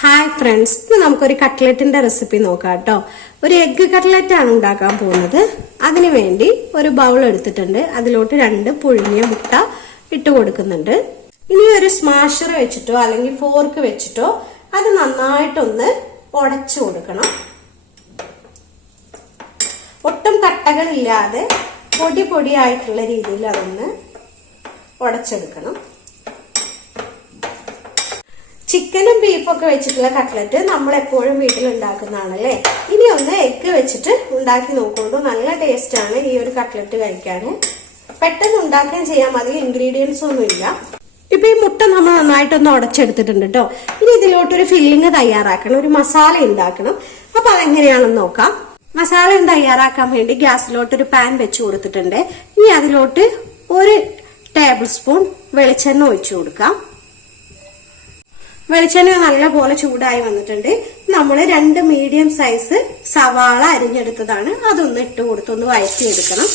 Hi friends ഇന്ന് നമുക്കൊരു കട്ട്ലറ്റിന്റെ recipe നോക്കാം കേട്ടോ ഒരു എഗ്ഗ് കട്ട്ലറ്റ് ആണ് ഉണ്ടാക്കാൻ പോകുന്നത്. അതിനു വേണ്ടി ഒരു ബൗൾ എടുത്തിട്ടുണ്ട്. അതിലോട്ട് രണ്ട് പുഴുങ്ങിയ മുട്ട ഇട്ട് കൊടുക്കുന്നുണ്ട്. ഇനി ഒരു സ്മാഷർ വെച്ചിട്ടോ അല്ലെങ്കിൽ ഫോർക്ക് വെച്ചിട്ടോ അത് നന്നായിട്ടൊന്ന് ഉടച്ചു കൊടുക്കണം. ഒട്ടും കട്ടകളില്ലാതെ പൊടി പൊടിയായിട്ടുള്ള രീതിയിൽ അതൊന്ന് ഉടച്ചെടുക്കണം. ചിക്കനും ബീഫൊക്കെ വെച്ചിട്ടുള്ള കട്ട്ലറ്റ് നമ്മൾ എപ്പോഴും വീട്ടിൽ ഉണ്ടാക്കുന്നതാണല്ലേ ഇനി ഒന്ന് എഗ്ഗ് വെച്ചിട്ട് ഉണ്ടാക്കി നോക്കുകൊണ്ട് നല്ല ടേസ്റ്റ് ആണ് ഈ ഒരു കട്ട്ലറ്റ് കഴിക്കാൻ പെട്ടെന്ന് ഉണ്ടാക്കാൻ ചെയ്യാൻ മതി ഇൻഗ്രീഡിയൻസ് ഒന്നുമില്ല ഇപ്പൊ ഈ മുട്ട നമ്മൾ നന്നായിട്ടൊന്ന് ഉടച്ചെടുത്തിട്ടുണ്ട് കേട്ടോ ഇനി ഇതിലോട്ടൊരു ഫില്ലിങ് തയ്യാറാക്കണം. ഒരു മസാല ഉണ്ടാക്കണം. അപ്പൊ അതെങ്ങനെയാണെന്ന് നോക്കാം. മസാല തയ്യാറാക്കാൻ വേണ്ടി ഗ്യാസിലോട്ട് ഒരു പാൻ വെച്ച് കൊടുത്തിട്ടുണ്ട്. ഇനി അതിലോട്ട് ഒരു ടേബിൾ സ്പൂൺ വെളിച്ചെണ്ണ ഒഴിച്ചു കൊടുക്കാം. വെളിച്ചെണ്ണ നല്ലപോലെ ചൂടായി വന്നിട്ടുണ്ട്. നമ്മൾ രണ്ട് മീഡിയം സൈസ് സവാള അരിഞ്ഞെടുത്തതാണ്. അതൊന്ന് ഇട്ട് കൊടുത്തൊന്ന് വഴറ്റിയെടുക്കണം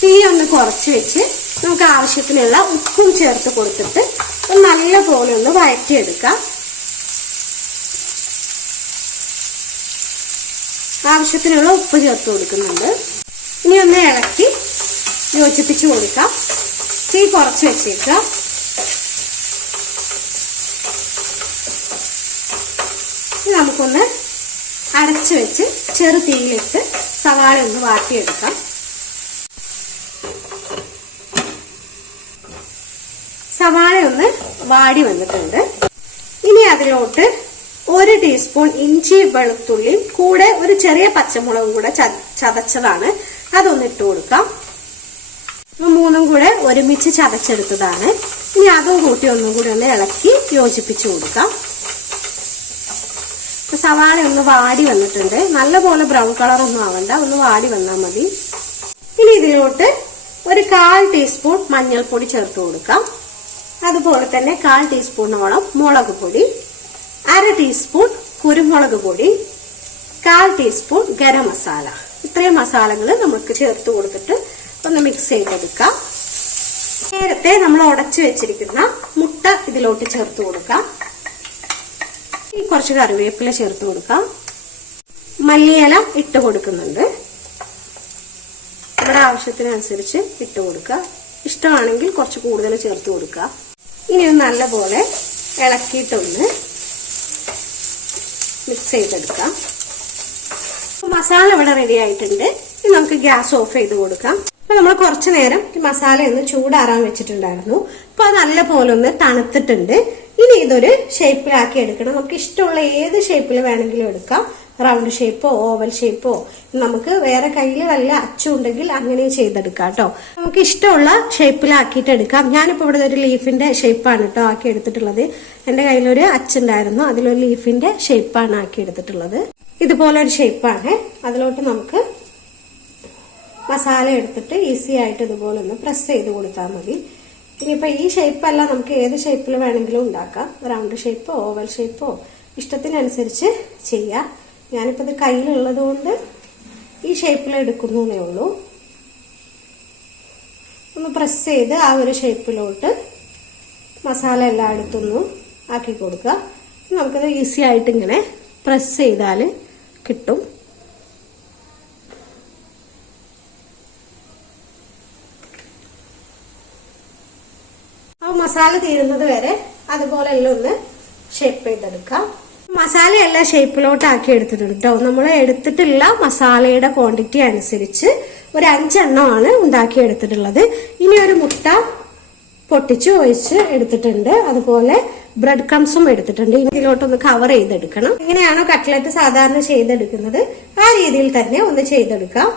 തീ ഒന്ന് കുറച്ച് വെച്ച് നമുക്ക് ആവശ്യത്തിനുള്ള ഉപ്പും ചേർത്ത് കൊടുത്തിട്ട് ഒന്ന് നല്ലപോലെ ഒന്ന് വഴറ്റിയെടുക്കാം ആവശ്യത്തിനുള്ള ഉപ്പ് ചേർത്ത് കൊടുക്കുന്നുണ്ട്. ഇനി ഒന്ന് ഇളക്കി യോജിപ്പിച്ച് കൊടുക്കാം. തീ കുറച്ച് വെച്ചേക്കാം ഇനി നമുക്കൊന്ന് അടച്ചു വെച്ച് ചെറു തീയിലിട്ട് സവാള ഒന്ന് വാട്ടിയെടുക്കാം. സവാള ഒന്ന് വാടി വന്നിട്ടുണ്ട്. ഇനി അതിലോട്ട് ഒരു ടീസ്പൂൺ ഇഞ്ചി വെളുത്തുള്ളി കൂടെ ഒരു ചെറിയ പച്ചമുളകും കൂടെ ചതച്ചതാണ്. അതൊന്ന് ഇട്ട് കൊടുക്കാം. മൂന്നും കൂടെ ഒരുമിച്ച് ചതച്ചെടുത്തതാണ്. ഇനി അതും കൂട്ടി ഒന്നും കൂടി ഒന്ന് ഇളക്കി യോജിപ്പിച്ചു കൊടുക്കാം. സവാള ഒന്ന് വാടി വന്നിട്ടുണ്ട്. നല്ലപോലെ ബ്രൗൺ കളർ ഒന്നും ആവണ്ട. ഒന്ന് വാടി വന്നാൽ മതി. ഇനി ഇതിലോട്ട് ഒരു കാൽ ടീസ്പൂൺ മഞ്ഞൾപ്പൊടി ചേർത്ത് കൊടുക്കാം. അതുപോലെ തന്നെ കാൽ ടീസ്പൂണോളം മുളക് പൊടി അര ടീസ്പൂൺ കുരുമുളക് പൊടി കാൽ ടീസ്പൂൺ ഗരം മസാല. ഇത്രയും മസാലകൾ നമുക്ക് ചേർത്ത് കൊടുത്തിട്ട് ഒന്ന് മിക്സ് ചെയ്തെടുക്കാം. നേരത്തെ നമ്മൾ ഉടച്ചു വെച്ചിരിക്കുന്ന മുട്ട ഇതിലോട്ട് ചേർത്ത് കൊടുക്കാം. ഈ കുറച്ച് കറിവേപ്പില ചേർത്ത് കൊടുക്കാം. മല്ലിയില ഇട്ട് കൊടുക്കുന്നുണ്ട്. നമ്മുടെ ആവശ്യത്തിനനുസരിച്ച് ഇട്ട് കൊടുക്കുക. ഇഷ്ടമാണെങ്കിൽ കുറച്ച് കൂടുതൽ ചേർത്ത് കൊടുക്കുക. ഇനി ഒന്ന് നല്ലപോലെ ഇളക്കിയിട്ടൊന്ന് മിക്സ് ചെയ്തെടുക്കാം. മസാല ഇവിടെ റെഡി ആയിട്ടുണ്ട്. ഇനി നമുക്ക് ഗ്യാസ് ഓഫ് ചെയ്ത് കൊടുക്കാം. അപ്പൊ നമ്മൾ കുറച്ചു നേരം മസാല ഒന്ന് ചൂടാറാൻ വെച്ചിട്ടുണ്ടായിരുന്നു. അപ്പൊ അത് നല്ല പോലെ ഒന്ന് തണുത്തിട്ടുണ്ട്. ഇനി ഇതൊരു ഷേപ്പിലാക്കി എടുക്കണം. നമുക്ക് ഇഷ്ടമുള്ള ഏത് ഷേപ്പിൽ വേണമെങ്കിലും എടുക്കാം. റൗണ്ട് ഷേപ്പോ ഓവൽ ഷേപ്പോ. നമുക്ക് വേറെ കയ്യിൽ വല്ല അച്ചുണ്ടെങ്കിൽ അങ്ങനെ ചെയ്തെടുക്കാം കേട്ടോ. നമുക്ക് ഇഷ്ടമുള്ള ഷേപ്പിലാക്കിയിട്ട് എടുക്കാം. ഞാനിപ്പോൾ ഇവിടെ ഒരു ലീഫിന്റെ ഷേപ്പാണ് കേട്ടോ ആക്കി എടുത്തിട്ടുള്ളത്. എന്റെ കയ്യിലൊരു അച്ചുണ്ടായിരുന്നു. അതിലൊരു ലീഫിന്റെ ഷേപ്പാണ് ആക്കി എടുത്തിട്ടുള്ളത്. ഇതുപോലെ ഒരു ഷേപ്പാണ്. അതിലോട്ട് നമുക്ക് മസാല എടുത്തിട്ട് ഈസി ആയിട്ട് ഇതുപോലെ ഒന്ന് പ്രസ് ചെയ്ത് കൊടുത്താൽ മതി. ഇനിയിപ്പോൾ ഈ ഷേപ്പല്ല നമുക്ക് ഏത് ഷേപ്പിൽ വേണമെങ്കിലും ഉണ്ടാക്കാം. റൗണ്ട് ഷേപ്പോ ഓവൽ ഷേപ്പോ ഇഷ്ടത്തിനനുസരിച്ച് ചെയ്യാം. ഞാനിപ്പോൾ ഇത് കയ്യിലുള്ളത് കൊണ്ട് ഈ ഷേപ്പിൽ എടുക്കുന്നേ ഉള്ളൂ. ഒന്ന് പ്രസ് ചെയ്ത് ആ ഒരു ഷേപ്പിലോട്ട് മസാല എല്ലായിടത്തൊന്നും ആക്കി കൊടുക്കുക. നമുക്കത് ഈസി ആയിട്ട് ഇങ്ങനെ പ്രസ് ചെയ്താൽ കിട്ടും. മസാല തീരുന്നത് വരെ അതുപോലെ എല്ലാം ഒന്ന് ഷേപ്പ് ചെയ്തെടുക്കാം. മസാല എല്ലാം ഷേപ്പിലോട്ട് ആക്കി എടുത്തിട്ടുണ്ട് കേട്ടോ നമ്മൾ എടുത്തിട്ടുള്ള മസാലയുടെ ക്വാണ്ടിറ്റി അനുസരിച്ച് ഒരു അഞ്ചെണ്ണമാണ് ഉണ്ടാക്കി എടുത്തിട്ടുള്ളത്. ഇനി ഒരു മുട്ട പൊട്ടിച്ച് ഒഴിച്ച് എടുത്തിട്ടുണ്ട്. അതുപോലെ ബ്രെഡ് ക്രംസും എടുത്തിട്ടുണ്ട്. ഇതിലോട്ടൊന്ന് കവർ ചെയ്തെടുക്കണം. ഇങ്ങനെയാണോ കട്ട്ലറ്റ് സാധാരണ ചെയ്തെടുക്കുന്നത്? ആ രീതിയിൽ തന്നെ ഒന്ന് ചെയ്തെടുക്കാം.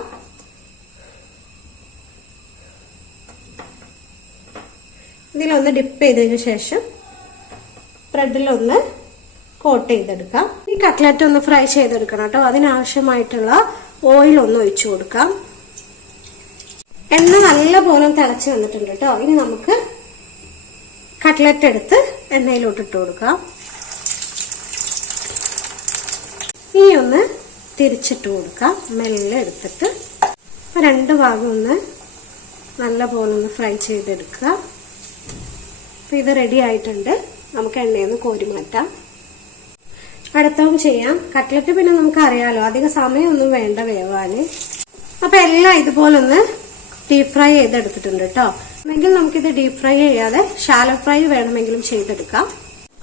ഇതിലൊന്ന് ഡിപ്പ് ചെയ്തതിന് ശേഷം ബ്രെഡിലൊന്ന് കോട്ട് ചെയ്തെടുക്കാം. ഈ കട്ട്ലറ്റ് ഒന്ന് ഫ്രൈ ചെയ്തെടുക്കണം കേട്ടോ. അതിനാവശ്യമായിട്ടുള്ള ഓയിൽ ഒന്ന് ഒഴിച്ചു കൊടുക്കാം. എണ്ണ നല്ല പോലെ തിളച്ച് വന്നിട്ടുണ്ട് കേട്ടോ. ഇനി നമുക്ക് കട്ട്ലറ്റ് എടുത്ത് എണ്ണയിലോട്ട് ഇട്ട് കൊടുക്കാം. ഇനി ഒന്ന് തിരിച്ചിട്ട് കൊടുക്കാം. മെല്ലെ എടുത്തിട്ട്. രണ്ട് ഭാഗം ഒന്ന് നല്ല പോലെ ഒന്ന് ഫ്രൈ ചെയ്തെടുക്കുക. ഇത് റെഡി ആയിട്ടുണ്ട്. നമുക്ക് എണ്ണയൊന്ന് കോരി മാറ്റാം. അടുത്തവും ചെയ്യാം. കട്ട്ലറ്റ് പിന്നെ നമുക്ക് അറിയാലോ അധികം സമയമൊന്നും വേണ്ട വേവാന്. അപ്പൊ എല്ലാം ഇതുപോലൊന്ന് ഡീപ് ഫ്രൈ ചെയ്തെടുത്തിട്ടുണ്ട് കേട്ടോ എങ്കിൽ നമുക്കിത് ഡീപ് ഫ്രൈ ചെയ്യാതെ ഷാലോ ഫ്രൈ വേണമെങ്കിലും ചെയ്തെടുക്കാം.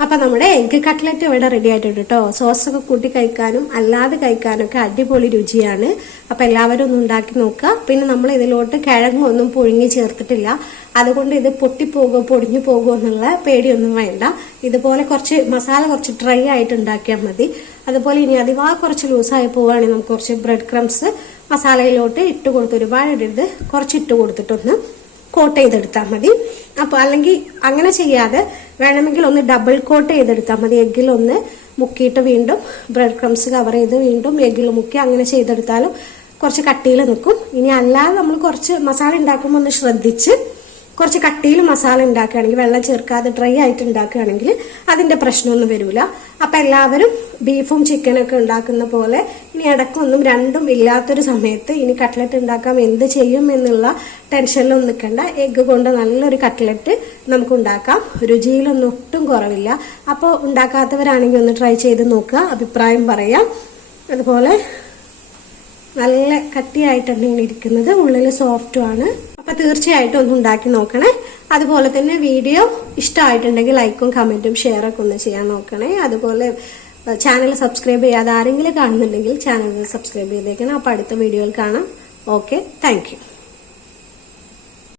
അപ്പൊ നമ്മുടെ എഗ് കട്ട്ലറ്റ് ഇവിടെ റെഡി ആയിട്ടുണ്ട് കേട്ടോ സോസൊക്കെ കൂട്ടി കഴിക്കാനും അല്ലാതെ കഴിക്കാനും ഒക്കെ അടിപൊളി രുചിയാണ്. അപ്പൊ എല്ലാവരും ഒന്ന് ഉണ്ടാക്കി നോക്കുക. പിന്നെ നമ്മൾ ഇതിലോട്ട് കിഴങ്ങൊന്നും പുഴുങ്ങി ചേർത്തിട്ടില്ല. അതുകൊണ്ട് ഇത് പൊട്ടിപ്പോകുമോ പൊടിഞ്ഞു പോകുമോ എന്നുള്ള പേടിയൊന്നും വേണ്ട. ഇതുപോലെ കുറച്ച് മസാല കുറച്ച് ഡ്രൈ ആയിട്ട് ഉണ്ടാക്കിയാൽ മതി. അതുപോലെ ഇനി അതിവാ കുറച്ച് ലൂസായി പോവുകയാണെങ്കിൽ നമുക്ക് കുറച്ച് ബ്രെഡ് ക്രംസ് മസാലയിലോട്ട് ഇട്ട് കൊടുത്ത് ഒരുപാട് ഇടരുത്. കുറച്ച് ഇട്ട് കൊടുത്തിട്ടൊന്ന് കോട്ട് ചെയ്തെടുത്താൽ മതി. അപ്പോൾ അല്ലെങ്കിൽ അങ്ങനെ ചെയ്യാതെ വേണമെങ്കിൽ ഒന്ന് ഡബിൾ കോട്ട് ചെയ്തെടുത്താൽ മതി. എഗ്ഗിൽ ഒന്ന് മുക്കിയിട്ട് വീണ്ടും ബ്രെഡ് ക്രംസ് കവർ ചെയ്ത് വീണ്ടും എഗ്ഗിൽ മുക്കി അങ്ങനെ ചെയ്തെടുത്താലും കുറച്ച് കട്ടിയിൽ നിൽക്കും. ഇനി അല്ലാതെ നമ്മൾ കുറച്ച് മസാല ഉണ്ടാക്കുമ്പോൾ ഒന്ന് ശ്രദ്ധിച്ച് കുറച്ച് കട്ടിയിൽ മസാല ഉണ്ടാക്കുകയാണെങ്കിൽ വെള്ളം ചേർക്കാതെ ഡ്രൈ ആയിട്ട് ഉണ്ടാക്കുകയാണെങ്കിൽ അതിന്റെ പ്രശ്നമൊന്നും വരില്ല അപ്പോൾ എല്ലാവരും ബീഫും ചിക്കനൊക്കെ ഉണ്ടാക്കുന്ന പോലെ ഇനി ഇടയ്ക്കൊന്നും രണ്ടും ഇല്ലാത്തൊരു സമയത്ത് ഇനി കട്ട്ലറ്റ് ഉണ്ടാക്കാം എന്ത് ചെയ്യും എന്നുള്ള ടെൻഷനിലൊന്നും നിൽക്കണ്ട. എഗ്ഗ് കൊണ്ട് നല്ലൊരു കട്ട്ലറ്റ് നമുക്ക് ഉണ്ടാക്കാം. രുചിയിലൊന്നും ഒട്ടും കുറവില്ല. അപ്പോൾ ഉണ്ടാക്കാത്തവരാണെങ്കിൽ ഒന്ന് ട്രൈ ചെയ്ത് നോക്കുക. അഭിപ്രായം പറയാം. അതുപോലെ നല്ല കട്ടിയായിട്ടാണ് ഇങ്ങനെ ഇരിക്കുന്നത്. ഉള്ളിൽ സോഫ്റ്റും ആണ്. അപ്പൊ തീർച്ചയായിട്ടും ഒന്ന് ഉണ്ടാക്കി നോക്കണേ. അതുപോലെ തന്നെ വീഡിയോ ഇഷ്ടമായിട്ടുണ്ടെങ്കിൽ ലൈക്കും കമന്റും ഷെയറൊക്കെ ഒന്ന് ചെയ്യാൻ നോക്കണേ. അതുപോലെ ചാനൽ സബ്സ്ക്രൈബ് ചെയ്യാതെ ആരെങ്കിലും കാണുന്നുണ്ടെങ്കിൽ ചാനൽ സബ്സ്ക്രൈബ് ചെയ്തേക്കണം. അപ്പൊ അടുത്ത വീഡിയോയിൽ കാണാം. Okay thank